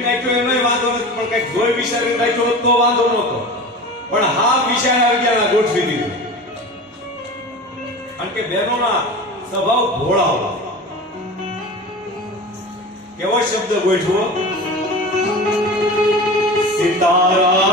ગોઠવી નાખ્યો એનો વાંધો નથી, પણ કઈક જોઈ વિચારી નાખ્યો હોત તો વાંધો નહોતો, પણ હા વિચાર આવી ગયા ગોઠવી દીધું. કારણ કે બહેનોના સ્વભાવ ભોળા હોય. કેવો શબ્દ ગોઠવો? સિતારા